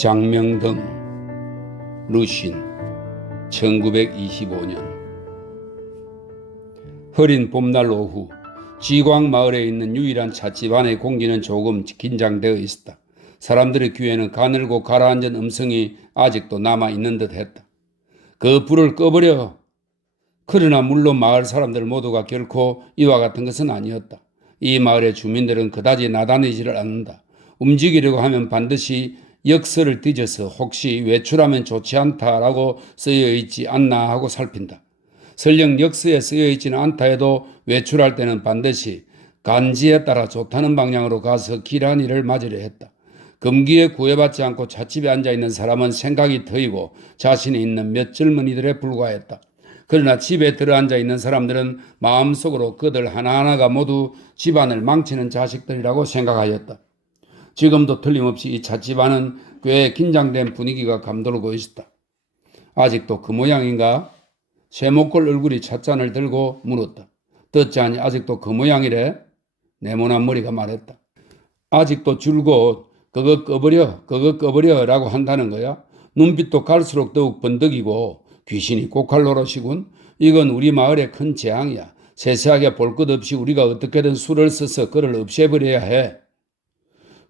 장명등, 루신, 1925년. 흐린 봄날 오후, 지광마을에 있는 유일한 찻집 안의 공기는 조금 긴장되어 있었다. 사람들의 귀에는 가늘고 가라앉은 음성이 아직도 남아있는 듯 했다. 그 불을 꺼버려. 그러나 물론 마을 사람들 모두가 결코 이와 같은 것은 아니었다. 이 마을의 주민들은 그다지 나다니지를 않는다. 움직이려고 하면 반드시 역설을 뒤져서 혹시 외출하면 좋지 않다라고 쓰여 있지 않나 하고 살핀다. 설령 역서에 쓰여 있지는 않다 해도 외출할 때는 반드시 간지에 따라 좋다는 방향으로 가서 길한 일을 맞으려 했다. 금기에 구애받지 않고 찻집에 앉아있는 사람은 생각이 트이고 자신이 있는 몇 젊은이들에 불과했다. 그러나 집에 들어앉아 있는 사람들은 마음속으로 그들 하나하나가 모두 집안을 망치는 자식들이라고 생각하였다. 지금도 틀림없이 이 찻집 안은 꽤 긴장된 분위기가 감돌고 있었다. 아직도 그 모양인가? 쇠목골 얼굴이 찻잔을 들고 물었다. 듣지 않니? 아직도 그 모양이래? 네모난 머리가 말했다. 아직도 줄곧 그거 꺼버려 라고 한다는 거야? 눈빛도 갈수록 더욱 번득이고 귀신이 꼭할 노릇이군. 이건 우리 마을의 큰 재앙이야. 세세하게 볼 것 없이 우리가 어떻게든 수를 써서 그를 없애버려야 해.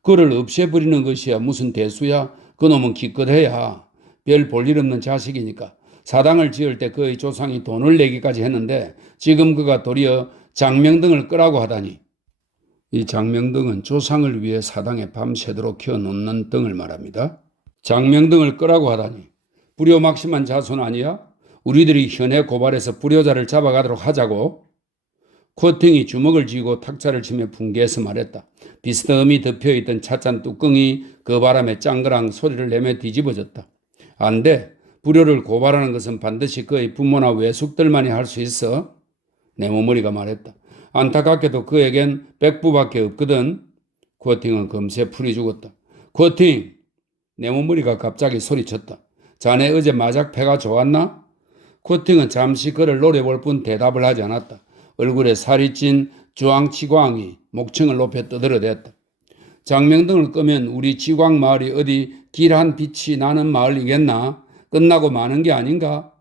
그를 없애버리는 것이야 무슨 대수야? 그놈은 기껏해야 별 볼 일 없는 자식이니까. 사당을 지을 때 그의 조상이 돈을 내기까지 했는데 지금 그가 도리어 장명등을 끄라고 하다니. 이 장명등은 조상을 위해 사당에 밤새도록 켜놓는 등을 말합니다. 장명등을 끄라고 하다니. 불효막심한 자손 아니야? 우리들이 현해 고발해서 불효자를 잡아가도록 하자고. 코팅이 주먹을 쥐고 탁자를 치며 분개해서 말했다. 비스듬히 덮여있던 찻잔 뚜껑이 그 바람에 짱그랑 소리를 내며 뒤집어졌다. 안 돼. 불효를 고발하는 것은 반드시 그의 부모나 외숙들만이 할 수 있어. 네모머리가 말했다. 안타깝게도 그에겐 백부밖에 없거든. 코팅은 금세 풀이 죽었다. 코팅! 네모머리가 갑자기 소리쳤다. 자네 어제 마작 패가 좋았나? 코팅은 잠시 그를 노려볼 뿐 대답을 하지 않았다. 얼굴에 살이 찐 주황치광이 목청을 높여 떠들어댔다. 장명등을 끄면 우리 지광마을이 어디 길한 빛이 나는 마을이겠나? 끝나고 마는 게 아닌가?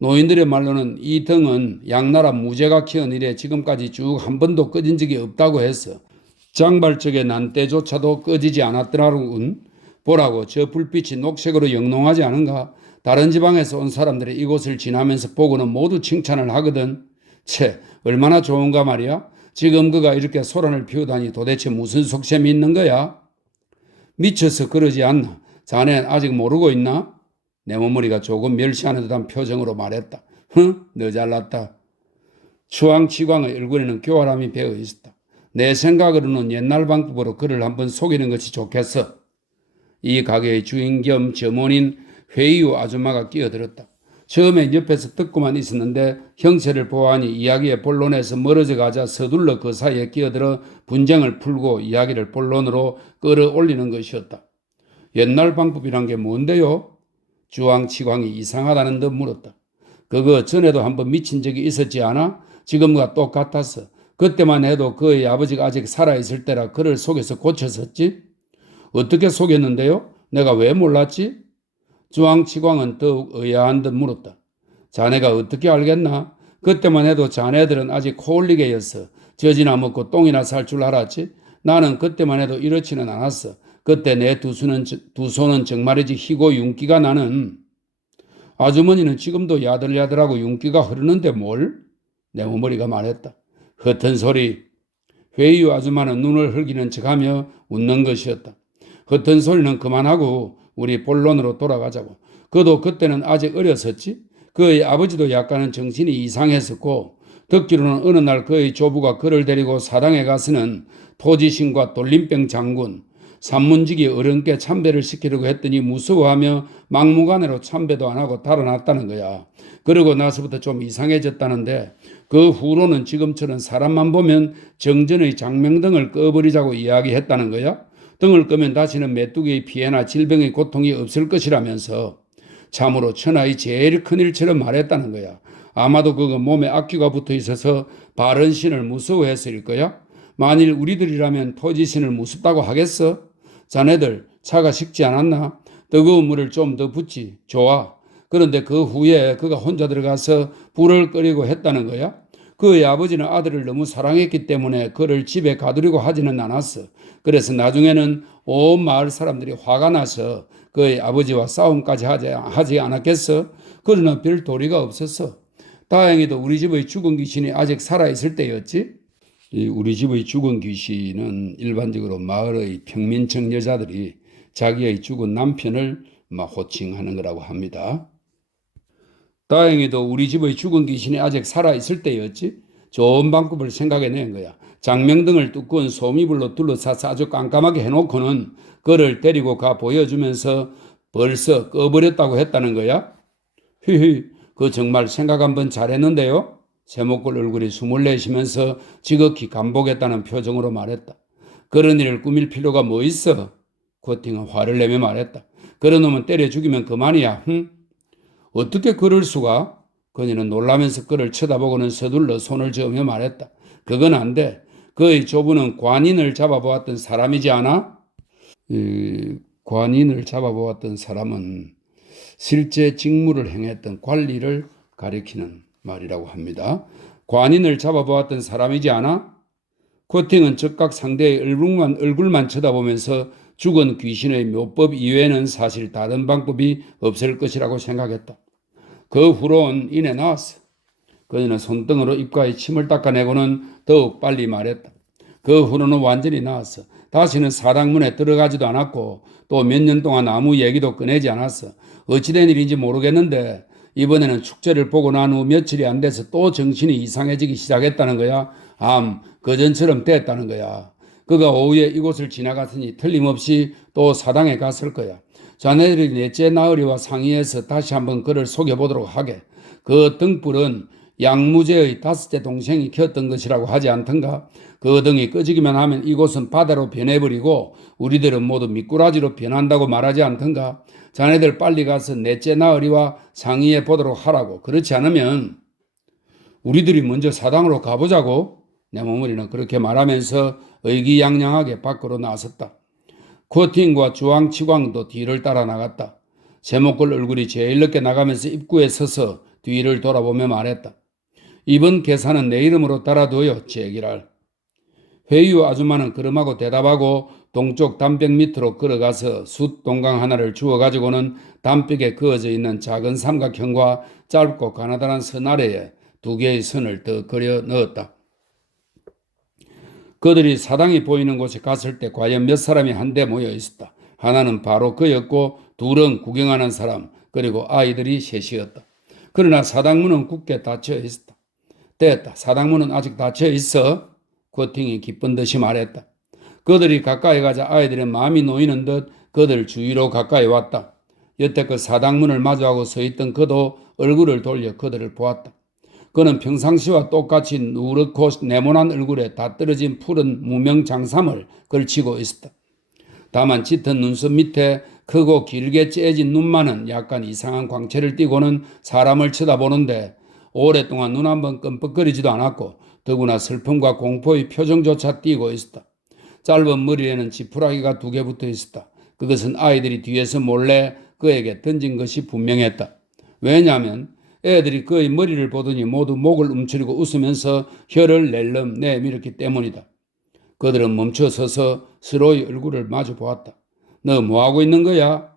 노인들의 말로는 이 등은 양나라 무제가 키운 이래 지금까지 쭉 한 번도 꺼진 적이 없다고 했어. 장발적에 난 때조차도 꺼지지 않았더라군. 보라고 저 불빛이 녹색으로 영롱하지 않은가? 다른 지방에서 온 사람들이 이곳을 지나면서 보고는 모두 칭찬을 하거든. 채, 얼마나 좋은가 말이야? 지금 그가 이렇게 소란을 피우다니 도대체 무슨 속셈이 있는 거야? 미쳐서 그러지 않나? 자네는 아직 모르고 있나? 네모머리가 조금 멸시하는 듯한 표정으로 말했다. 너 잘났다. 추왕치광의 얼굴에는 교활함이 배어 있었다. 내 생각으로는 옛날 방법으로 그를 한번 속이는 것이 좋겠어. 이 가게의 주인 겸 점원인 회의우 아줌마가 끼어들었다. 처음엔 옆에서 듣고만 있었는데 형체를 보아하니 이야기의 본론에서 멀어져 가자 서둘러 그 사이에 끼어들어 분쟁을 풀고 이야기를 본론으로 끌어올리는 것이었다. 옛날 방법이란 게 뭔데요? 주황치광이 이상하다는 듯 물었다. 그거 전에도 한번 미친 적이 있었지 않아? 지금과 똑같았어. 그때만 해도 그의 아버지가 아직 살아있을 때라 그를 속여서 고쳤었지? 어떻게 속였는데요? 내가 왜 몰랐지? 주황치광은 더욱 의아한 듯 물었다. 자네가 어떻게 알겠나? 그때만 해도 자네들은 아직 코올리게였어. 젖이나 먹고 똥이나 살 줄 알았지? 나는 그때만 해도 이렇지는 않았어. 그때 내 두 손은 정말이지 희고 윤기가 나는. 아주머니는 지금도 야들야들하고 윤기가 흐르는데 뭘? 네모머리가 말했다. 헛된 소리. 회의유 아줌마는 눈을 흘기는 척하며 웃는 것이었다. 헛된 소리는 그만하고 우리 본론으로 돌아가자고. 그도 그때는 아직 어렸었지. 그의 아버지도 약간은 정신이 이상했었고 듣기로는 어느 날 그의 조부가 그를 데리고 사당에 가서는 토지신과 돌림병 장군 산문직이 어른께 참배를 시키려고 했더니 무서워하며 막무가내로 참배도 안 하고 달아났다는 거야. 그러고 나서부터 좀 이상해졌다는데 그 후로는 지금처럼 사람만 보면 정전의 장명등을 꺼버리자고 이야기했다는 거야. 등을 끄면 다시는 메뚜기의 피해나 질병의 고통이 없을 것이라면서 참으로 천하의 제일 큰 일처럼 말했다는 거야. 아마도 그거 몸에 악귀가 붙어 있어서 바른신을 무서워했을 거야. 만일 우리들이라면 토지신을 무섭다고 하겠어? 자네들 차가 식지 않았나? 뜨거운 물을 좀 더 붓지. 좋아. 그런데 그 후에 그가 혼자 들어가서 불을 끓이고 했다는 거야? 그의 아버지는 아들을 너무 사랑했기 때문에 그를 집에 가두려고 하지는 않았어. 그래서 나중에는 온 마을 사람들이 화가 나서 그의 아버지와 싸움까지 하지 않았겠어? 그러나 별 도리가 없었어. 다행히도 우리 집의 죽은 귀신이 아직 살아있을 때였지. 우리 집의 죽은 귀신은 일반적으로 마을의 평민층 여자들이 자기의 죽은 남편을 호칭하는 거라고 합니다. 다행히도 우리 집의 죽은 귀신이 아직 살아있을 때였지. 좋은 방법을 생각해낸 거야. 장명등을 두꺼운 소미불로 둘러싸서 아주 깜깜하게 해놓고는 그를 데리고 가 보여주면서 벌써 꺼버렸다고 했다는 거야. 히히, 그 정말 생각 한번 잘했는데요. 세목골 얼굴이 숨을 내쉬면서 지극히 감복했다는 표정으로 말했다. 그런 일을 꾸밀 필요가 뭐 있어? 코팅은 화를 내며 말했다. 그런 놈은 때려 죽이면 그만이야. 어떻게 그럴 수가? 그녀는 놀라면서 그를 쳐다보고는 서둘러 손을 저으며 말했다. 그건 안 돼. 그의 조부는 관인을 잡아보았던 사람이지 않아? 관인을 잡아보았던 사람은 실제 직무를 행했던 관리를 가리키는 말이라고 합니다. 관인을 잡아보았던 사람이지 않아? 코팅은 즉각 상대의 얼굴만 쳐다보면서 죽은 귀신의 묘법 이외에는 사실 다른 방법이 없을 것이라고 생각했다. 그 후론 이내 나왔어. 그녀는 손등으로 입가에 침을 닦아내고는 더욱 빨리 말했다. 그 후로는 완전히 나았어. 다시는 사당문에 들어가지도 않았고 또 몇 년 동안 아무 얘기도 꺼내지 않았어. 어찌된 일인지 모르겠는데 이번에는 축제를 보고 난 후 며칠이 안 돼서 또 정신이 이상해지기 시작했다는 거야. 그전처럼 됐다는 거야. 그가 오후에 이곳을 지나갔으니 틀림없이 또 사당에 갔을 거야. 자네들이 넷째 나으리와 상의해서 다시 한번 그를 속여보도록 하게. 그 등불은 양무제의 5째 동생이 켰던 것이라고 하지 않던가? 그 등이 꺼지기만 하면 이곳은 바다로 변해버리고 우리들은 모두 미꾸라지로 변한다고 말하지 않던가? 자네들 빨리 가서 넷째 나으리와 상의해 보도록 하라고. 그렇지 않으면 우리들이 먼저 사당으로 가보자고. 내머무리는 그렇게 말하면서 의기양양하게 밖으로 나섰다. 코팅과 주황치광도 뒤를 따라 나갔다. 세목골 얼굴이 제일 늦게 나가면서 입구에 서서 뒤를 돌아보며 말했다. 이번 계산은 내 이름으로 따라둬요, 제기랄. 회유 아줌마는 걸음하고 대답하고 동쪽 담벽 밑으로 걸어가서 숯 동강 하나를 주워가지고는 담벽에 그어져 있는 작은 삼각형과 짧고 가나다란 선 아래에 2개의 선을 더 그려 넣었다. 그들이 사당이 보이는 곳에 갔을 때 과연 몇 사람이 한데 모여 있었다. 하나는 바로 그였고 둘은 구경하는 사람 그리고 아이들이 셋이었다. 그러나 사당문은 굳게 닫혀 있었다. 됐다. 사당문은 아직 닫혀 있어. 코팅이 기쁜 듯이 말했다. 그들이 가까이 가자 아이들의 마음이 놓이는 듯 그들 주위로 가까이 왔다. 여태 그 사당문을 마주하고 서 있던 그도 얼굴을 돌려 그들을 보았다. 그는 평상시와 똑같이 누렇고 네모난 얼굴에 다 떨어진 푸른 무명 장삼을 걸치고 있었다. 다만 짙은 눈썹 밑에 크고 길게 째진 눈만은 약간 이상한 광채를 띠고는 사람을 쳐다보는데 오랫동안 눈 한번 끔뻑거리지도 않았고 더구나 슬픔과 공포의 표정조차 띠고 있었다. 짧은 머리에는 지푸라기가 2개 붙어 있었다. 그것은 아이들이 뒤에서 몰래 그에게 던진 것이 분명했다. 왜냐하면 애들이 그의 머리를 보더니 모두 목을 움츠리고 웃으면서 혀를 낼름 내밀었기 때문이다. 그들은 멈춰서서 서로의 얼굴을 마주 보았다. 너 뭐하고 있는 거야?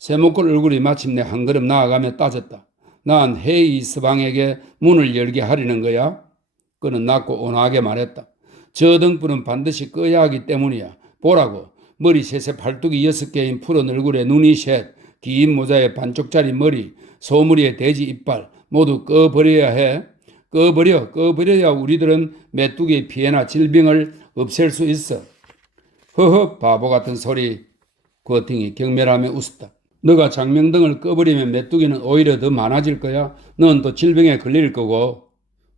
세목골 얼굴이 마침내 한 걸음 나아가며 따졌다. 난 헤이스방에게 문을 열게 하려는 거야? 그는 낮고 온화하게 말했다. 저 등불은 반드시 꺼야 하기 때문이야. 보라고. 머리 셋에 팔뚝이 6개인 푸른 얼굴에 눈이 셋, 긴 모자에 반쪽짜리 머리, 소머리에 돼지 이빨 모두 꺼버려야 해. 꺼버려야 우리들은 메뚜기의 피해나 질병을 없앨 수 있어. 허허 바보 같은 소리. 코팅이 경멸하며 웃었다. 너가 장명등을 꺼버리면 메뚜기는 오히려 더 많아질 거야. 넌 또 질병에 걸릴 거고.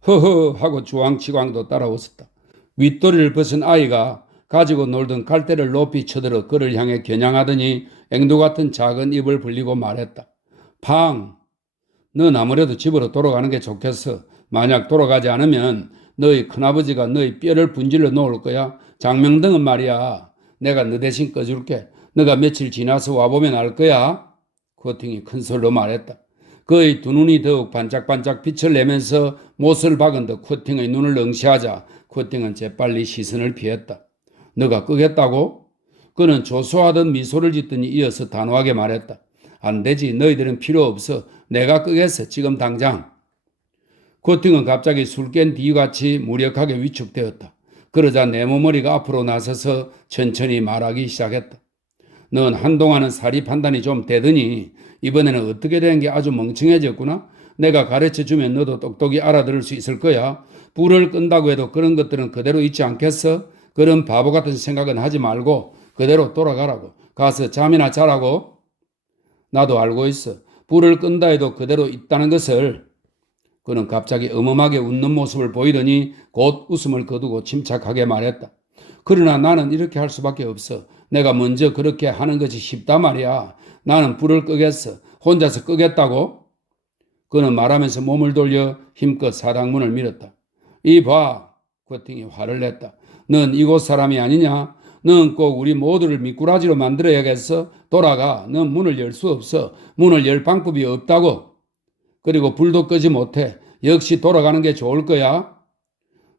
허허 하고 주황치광도 따라 웃었다. 윗도리를 벗은 아이가 가지고 놀던 갈대를 높이 쳐들어 그를 향해 겨냥하더니 앵두 같은 작은 입을 벌리고 말했다. 팡! 넌 아무래도 집으로 돌아가는 게 좋겠어. 만약 돌아가지 않으면 너희 큰아버지가 너희 뼈를 분질러 놓을 거야. 장명등은 말이야. 내가 너 대신 꺼줄게. 너가 며칠 지나서 와보면 알 거야. 코팅이 큰 소리로 말했다. 그의 두 눈이 더욱 반짝반짝 빛을 내면서 못을 박은 듯 코팅의 눈을 응시하자 코팅은 재빨리 시선을 피했다. 너가 끄겠다고? 그는 조소하던 미소를 짓더니 이어서 단호하게 말했다. 안 되지. 너희들은 필요 없어. 내가 끄겠어. 지금 당장. 코팅은 갑자기 술 깬 뒤같이 무력하게 위축되었다. 그러자 네모머리가 앞으로 나서서 천천히 말하기 시작했다. 넌 한동안은 사리 판단이 좀 되더니 이번에는 어떻게 된 게 아주 멍청해졌구나. 내가 가르쳐주면 너도 똑똑히 알아들을 수 있을 거야. 불을 끈다고 해도 그런 것들은 그대로 있지 않겠어? 그런 바보 같은 생각은 하지 말고 그대로 돌아가라고. 가서 잠이나 자라고. 나도 알고 있어. 불을 끈다 해도 그대로 있다는 것을. 그는 갑자기 어멈하게 웃는 모습을 보이더니 곧 웃음을 거두고 침착하게 말했다. 그러나 나는 이렇게 할 수밖에 없어. 내가 먼저 그렇게 하는 것이 쉽단 말이야. 나는 불을 끄겠어. 혼자서 끄겠다고? 그는 말하면서 몸을 돌려 힘껏 사당문을 밀었다. 이봐, 코팅이 화를 냈다. 넌 이곳 사람이 아니냐? 넌 꼭 우리 모두를 미꾸라지로 만들어야겠어? 돌아가. 넌 문을 열 수 없어. 문을 열 방법이 없다고. 그리고 불도 끄지 못해. 역시 돌아가는 게 좋을 거야.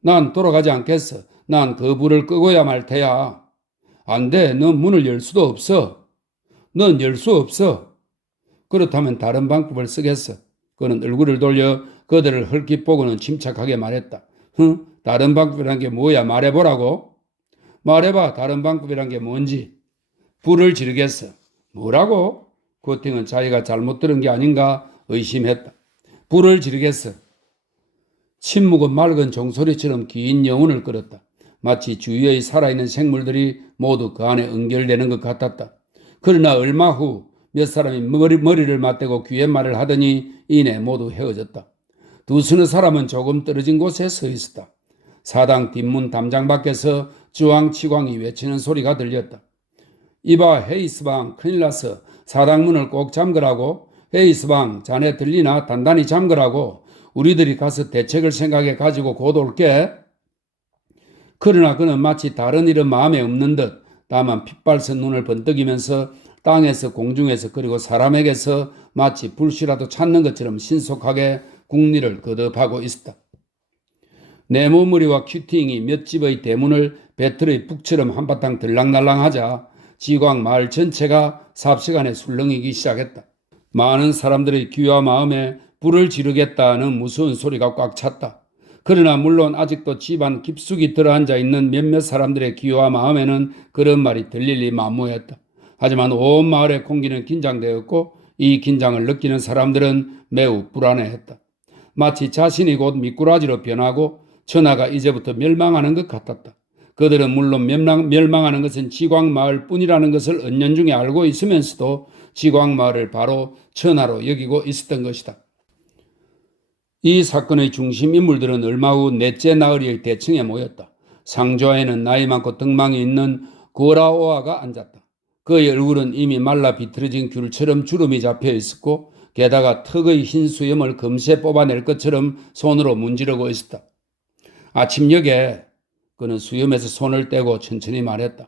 난 돌아가지 않겠어. 난 그 불을 끄고야 말 테야. 안 돼. 넌 문을 열 수도 없어. 넌 열 수 없어. 그렇다면 다른 방법을 쓰겠어. 그는 얼굴을 돌려 그들을 헐깃 보고는 침착하게 말했다. 다른 방법이란 게 뭐야? 말해보라고. 말해봐. 다른 방법이란 게 뭔지. 불을 지르겠어. 뭐라고? 코팅은 자기가 잘못 들은 게 아닌가 의심했다. 불을 지르겠어. 침묵은 맑은 종소리처럼 긴 여운을 끌었다. 마치 주위의 살아있는 생물들이 모두 그 안에 응결되는 것 같았다. 그러나 얼마 후 몇 사람이 머리를 맞대고 귀에 말을 하더니 이내 모두 헤어졌다. 두 서너 사람은 조금 떨어진 곳에 서 있었다. 사당 뒷문 담장 밖에서 주왕치광이 외치는 소리가 들렸다. 이봐 헤이스방 큰일 났어. 사당문을 꼭 잠그라고. 헤이스방 자네 들리나? 단단히 잠그라고. 우리들이 가서 대책을 생각해 가지고 곧 올게. 그러나 그는 마치 다른 일은 마음에 없는 듯 다만 핏발선 눈을 번뜩이면서 땅에서 공중에서 그리고 사람에게서 마치 불씨라도 찾는 것처럼 신속하게 국리를 거듭하고 있었다. 네모머리와 큐팅이 몇 집의 대문을 배틀의 북처럼 한바탕 들락날락하자 지광 마을 전체가 삽시간에 술렁이기 시작했다. 많은 사람들의 귀와 마음에 불을 지르겠다는 무서운 소리가 꽉 찼다. 그러나 물론 아직도 집안 깊숙이 들어앉아 있는 몇몇 사람들의 귀와 마음에는 그런 말이 들릴 리 만무했다. 하지만 온 마을의 공기는 긴장되었고 이 긴장을 느끼는 사람들은 매우 불안해했다. 마치 자신이 곧 미꾸라지로 변하고 천하가 이제부터 멸망하는 것 같았다. 그들은 물론 멸망하는 것은 지광마을 뿐이라는 것을 은연중에 알고 있으면서도 지광마을을 바로 천하로 여기고 있었던 것이다. 이 사건의 중심 인물들은 얼마 후 넷째 나으리의 대청에 모였다. 상좌에는 나이 많고 덕망이 있는 고라오아가 앉았다. 그의 얼굴은 이미 말라 비틀어진 귤처럼 주름이 잡혀 있었고 게다가 턱의 흰 수염을 금세 뽑아낼 것처럼 손으로 문지르고 있었다. 아침녘에 그는 수염에서 손을 떼고 천천히 말했다.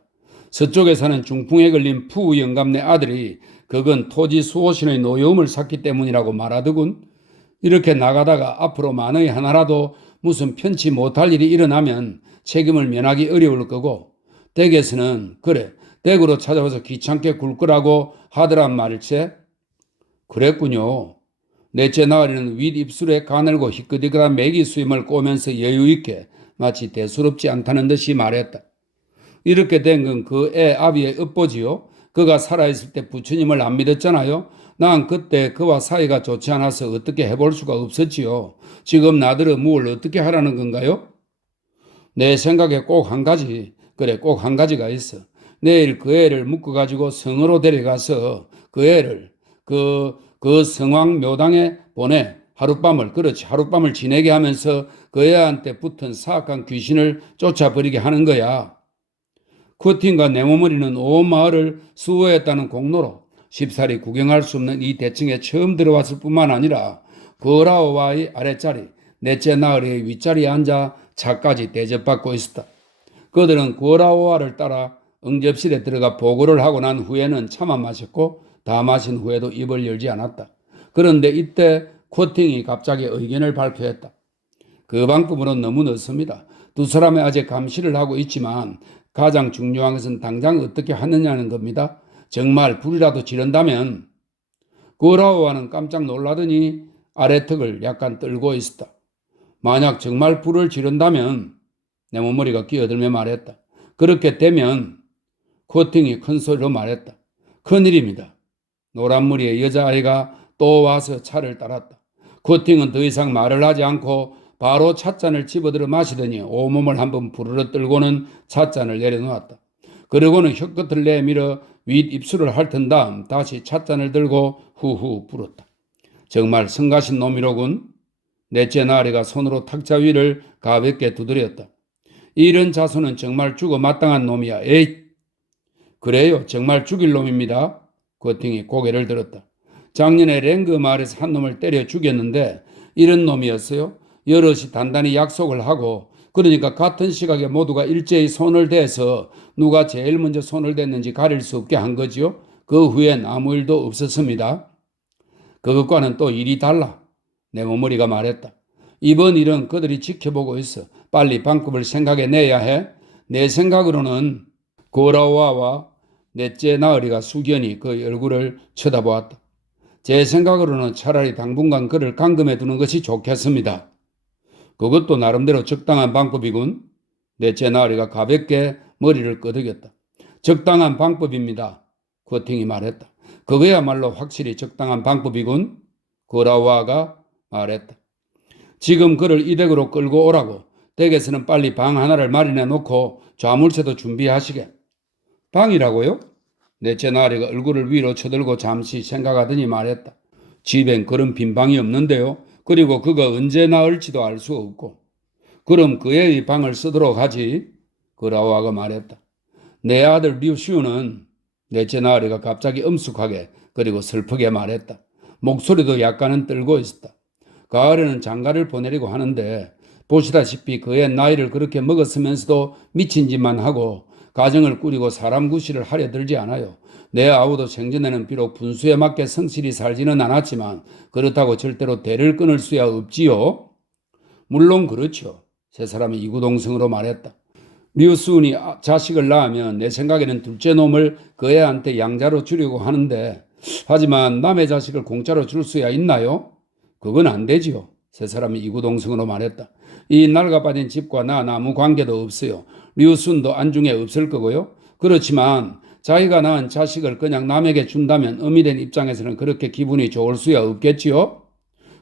서쪽에 사는 중풍에 걸린 푸 영감네 아들이 그건 토지 수호신의 노여움을 샀기 때문이라고 말하더군. 이렇게 나가다가 앞으로 만의 하나라도 무슨 편치 못할 일이 일어나면 책임을 면하기 어려울 거고 댁에서는 그래 댁으로 찾아와서 귀찮게 굴 거라고 하더란 말일세. 그랬군요. 넷째 나으리는 윗입술에 가늘고 희끗희끗한 매기 수염을 꼬면서 여유있게 마치 대수롭지 않다는 듯이 말했다. 이렇게 된 건 그 애 아비의 읍보지요. 그가 살아있을 때 부처님을 안 믿었잖아요. 난 그때 그와 사이가 좋지 않아서 어떻게 해볼 수가 없었지요. 지금 나들은 뭘 어떻게 하라는 건가요? 내 생각에 꼭 한 가지, 그래 꼭 한 가지가 있어. 내일 그 애를 묶어가지고 성으로 데려가서 그 애를 그 성왕 묘당에 보내 하룻밤을 지내게 하면서 그 애한테 붙은 사악한 귀신을 쫓아버리게 하는 거야. 쿠틴과 네모머리는 온 마을을 수호했다는 공로로 쉽사리 구경할 수 없는 이 대청에 처음 들어왔을 뿐만 아니라 거라오와의 아랫자리, 넷째 나으리의 윗자리에 앉아 차까지 대접받고 있었다. 그들은 거라오와를 따라 응접실에 들어가 보고를 하고 난 후에는 차마 마셨고 다 마신 후에도 입을 열지 않았다. 그런데 이때 코팅이 갑자기 의견을 발표했다. 그 방법으로는 너무 늦습니다. 두 사람이 아직 감시를 하고 있지만 가장 중요한 것은 당장 어떻게 하느냐는 겁니다. 정말 불이라도 지른다면 고라오와는 깜짝 놀라더니 아래턱을 약간 떨고 있었다. 만약 정말 불을 지른다면 내 몸머리가 끼어들며 말했다. 그렇게 되면 코팅이 큰 소리로 말했다. 큰일입니다. 노란머리의 여자아이가 또 와서 차를 따랐다. 코팅은 더 이상 말을 하지 않고 바로 찻잔을 집어들어 마시더니 온몸을 한번 부르르 떨고는 찻잔을 내려놓았다. 그러고는 혀끝을 내밀어 윗입술을 핥은 다음 다시 찻잔을 들고 후후 불었다. 정말 성가신 놈이로군. 넷째 나으리가 손으로 탁자 위를 가볍게 두드렸다. 이런 자손은 정말 죽어 마땅한 놈이야. 에잇! 그래요. 정말 죽일 놈입니다. 코팅이 고개를 들었다. 작년에 랭그 마을에서 한 놈을 때려 죽였는데 이런 놈이었어요. 여럿이 단단히 약속을 하고 그러니까 같은 시각에 모두가 일제히 손을 대서 누가 제일 먼저 손을 댔는지 가릴 수 없게 한 거지요. 그 후엔 아무 일도 없었습니다. 그것과는 또 일이 달라. 내 머머리가 말했다. 이번 일은 그들이 지켜보고 있어. 빨리 방법을 생각해내야 해. 내 생각으로는 고라오아와 넷째 나으리가 숙연히 그 얼굴을 쳐다보았다. 제 생각으로는 차라리 당분간 그를 감금해 두는 것이 좋겠습니다. 그것도 나름대로 적당한 방법이군. 넷째 나으리가 가볍게 머리를 끄덕였다. 적당한 방법입니다. 코팅이 말했다. 그거야말로 확실히 적당한 방법이군. 고라오아가 말했다. 지금 그를 이 댁으로 끌고 오라고. 댁에서는 빨리 방 하나를 마련해 놓고 좌물쇠도 준비하시게. 방이라고요? 넷째 나으리가 얼굴을 위로 쳐들고 잠시 생각하더니 말했다. 집엔 그런 빈 방이 없는데요. 그리고 그가 언제 나을지도 알 수 없고. 그럼 그 애의 방을 쓰도록 하지. 고라오아가 말했다. 내 아들 류슈는 넷째 나으리가 갑자기 엄숙하게 그리고 슬프게 말했다. 목소리도 약간은 떨고 있었다. 가을에는 장가를 보내려고 하는데 보시다시피 그의 나이를 그렇게 먹었으면서도 미친 짓만 하고 가정을 꾸리고 사람 구실을 하려 들지 않아요. 내 아우도 생전에는 비록 분수에 맞게 성실히 살지는 않았지만 그렇다고 절대로 대를 끊을 수야 없지요. 물론 그렇죠. 세 사람이 이구동성으로 말했다. 류수은이 자식을 낳으면 내 생각에는 둘째 놈을 그 애한테 양자로 주려고 하는데 하지만 남의 자식을 공짜로 줄 수야 있나요? 그건 안 되지요. 세 사람이 이구동성으로 말했다. 이 낡아빠진 집과 나 아무 관계도 없어요. 류순도 안중에 없을 거고요. 그렇지만 자기가 낳은 자식을 그냥 남에게 준다면 어미된 입장에서는 그렇게 기분이 좋을 수야 없겠지요.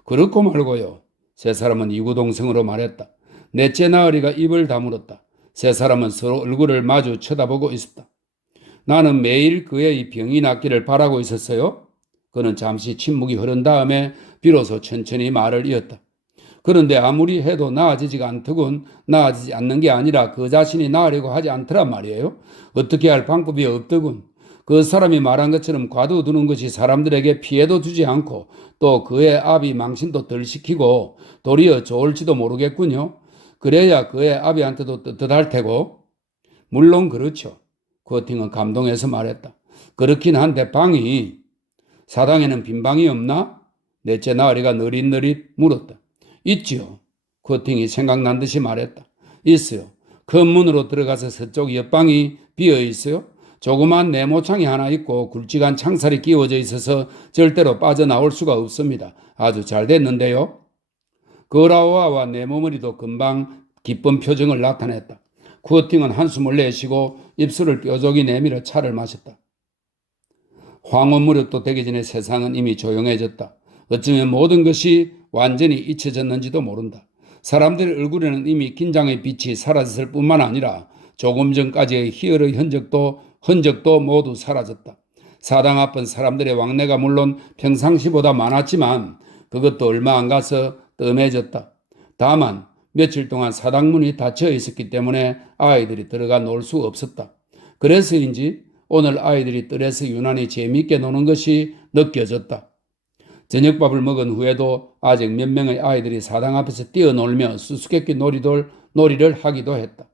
그렇고 말고요. 세 사람은 이구동성으로 말했다. 넷째 나으리가 입을 다물었다. 세 사람은 서로 얼굴을 마주 쳐다보고 있었다. 나는 매일 그의 병이 낫기를 바라고 있었어요. 그는 잠시 침묵이 흐른 다음에 비로소 천천히 말을 이었다. 그런데 아무리 해도 나아지지가 않더군. 나아지지 않는 게 아니라 그 자신이 나으려고 하지 않더란 말이에요. 어떻게 할 방법이 없더군. 그 사람이 말한 것처럼 과도두는 것이 사람들에게 피해도 주지 않고 또 그의 아비 망신도 덜 시키고 도리어 좋을지도 모르겠군요. 그래야 그의 아비한테도 떳떳할 테고. 물론 그렇죠. 코팅은 감동해서 말했다. 그렇긴 한데 방이 사당에는 빈 방이 없나? 넷째 나으리가 느릿느릿 물었다. 있지요. 코팅이 생각난 듯이 말했다. 있어요. 큰 문으로 들어가서 서쪽 옆방이 비어 있어요. 조그만 네모창이 하나 있고 굵직한 창살이 끼워져 있어서 절대로 빠져나올 수가 없습니다. 아주 잘 됐는데요. 거라오아와 네모머리도 금방 기쁜 표정을 나타냈다. 코팅은 한숨을 내쉬고 입술을 뾰족이 내밀어 차를 마셨다. 황혼 무렵도 되기 전에 세상은 이미 조용해졌다. 어쩌면 모든 것이 완전히 잊혀졌는지도 모른다. 사람들의 얼굴에는 이미 긴장의 빛이 사라졌을 뿐만 아니라 조금 전까지의 희열의 흔적도 모두 사라졌다. 사당 앞은 사람들의 왕래가 물론 평상시보다 많았지만 그것도 얼마 안 가서 뜸해졌다. 다만 며칠 동안 사당문이 닫혀 있었기 때문에 아이들이 들어가 놀 수 없었다. 그래서인지 오늘 아이들이 뜰에서 유난히 재미있게 노는 것이 느껴졌다. 저녁밥을 먹은 후에도 아직 몇 명의 아이들이 사당 앞에서 뛰어놀며 수수께끼 놀이를 하기도 했다.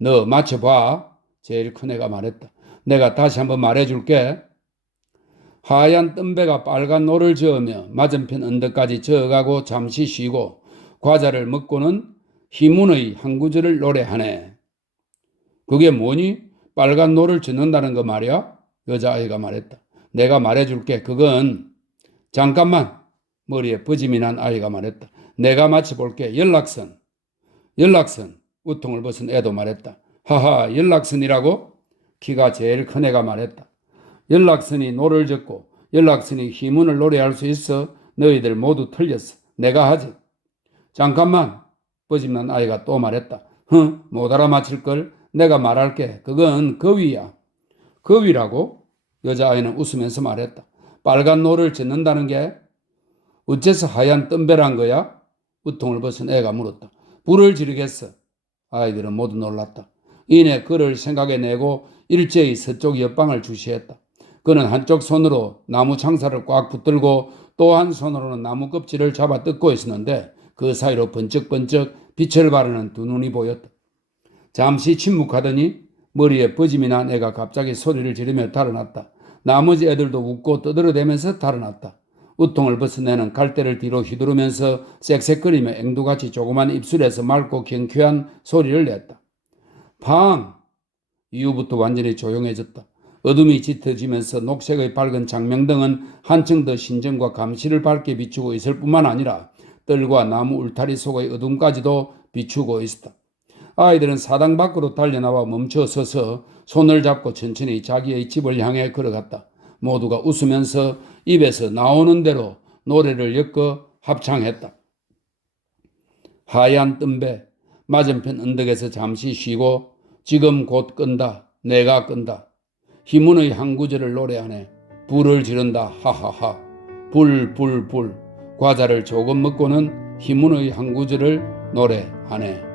너 맞춰봐. 제일 큰 애가 말했다. 내가 다시 한번 말해줄게. 하얀 뜸배가 빨간 노를 저으며 맞은편 언덕까지 저어가고 잠시 쉬고 과자를 먹고는 희문의 한 구절을 노래하네. 그게 뭐니? 빨간 노를 젓는다는 거 말이야? 여자아이가 말했다. 내가 말해줄게. 그건 잠깐만. 머리에 버짐이 난 아이가 말했다. 내가 맞춰볼게. 연락선. 우통을 벗은 애도 말했다. 하하, 연락선이라고? 키가 제일 큰 애가 말했다. 연락선이 노를 젓고 연락선이 희문을 노래할 수 있어? 너희들 모두 틀렸어. 내가 하지. 잠깐만. 버짐난 아이가 또 말했다. 못 알아맞힐걸? 내가 말할게. 그건 거위야. 거위라고? 여자아이는 웃으면서 말했다. 빨간 노를 젓는다는 게 어째서 하얀 뜸배란 거야? 우통을 벗은 애가 물었다. 불을 지르겠어. 아이들은 모두 놀랐다. 이내 그를 생각해내고 일제히 서쪽 옆방을 주시했다. 그는 한쪽 손으로 나무 창살을 꽉 붙들고 또 한 손으로는 나무 껍질을 잡아 뜯고 있었는데 그 사이로 번쩍번쩍 빛을 바르는 두 눈이 보였다. 잠시 침묵하더니 머리에 버짐이 난 애가 갑자기 소리를 지르며 달아났다. 나머지 애들도 웃고 떠들어대면서 달아났다. 우통을 벗은 애는 갈대를 뒤로 휘두르면서 쌕쌕거리며 앵두같이 조그만 입술에서 맑고 경쾌한 소리를 냈다. 팡! 이후부터 완전히 조용해졌다. 어둠이 짙어지면서 녹색의 밝은 장명등은 한층 더 신정과 감시를 밝게 비추고 있을 뿐만 아니라 뜰과 나무 울타리 속의 어둠까지도 비추고 있었다. 아이들은 사당 밖으로 달려나와 멈춰서서 손을 잡고 천천히 자기의 집을 향해 걸어갔다. 모두가 웃으면서 입에서 나오는 대로 노래를 엮어 합창했다. 하얀 뜸배, 맞은편 언덕에서 잠시 쉬고 지금 곧 끈다. 내가 끈다. 희문의 한 구절을 노래하네. 불을 지른다. 하하하. 불. 과자를 조금 먹고는 희문의 한 구절을 노래하네.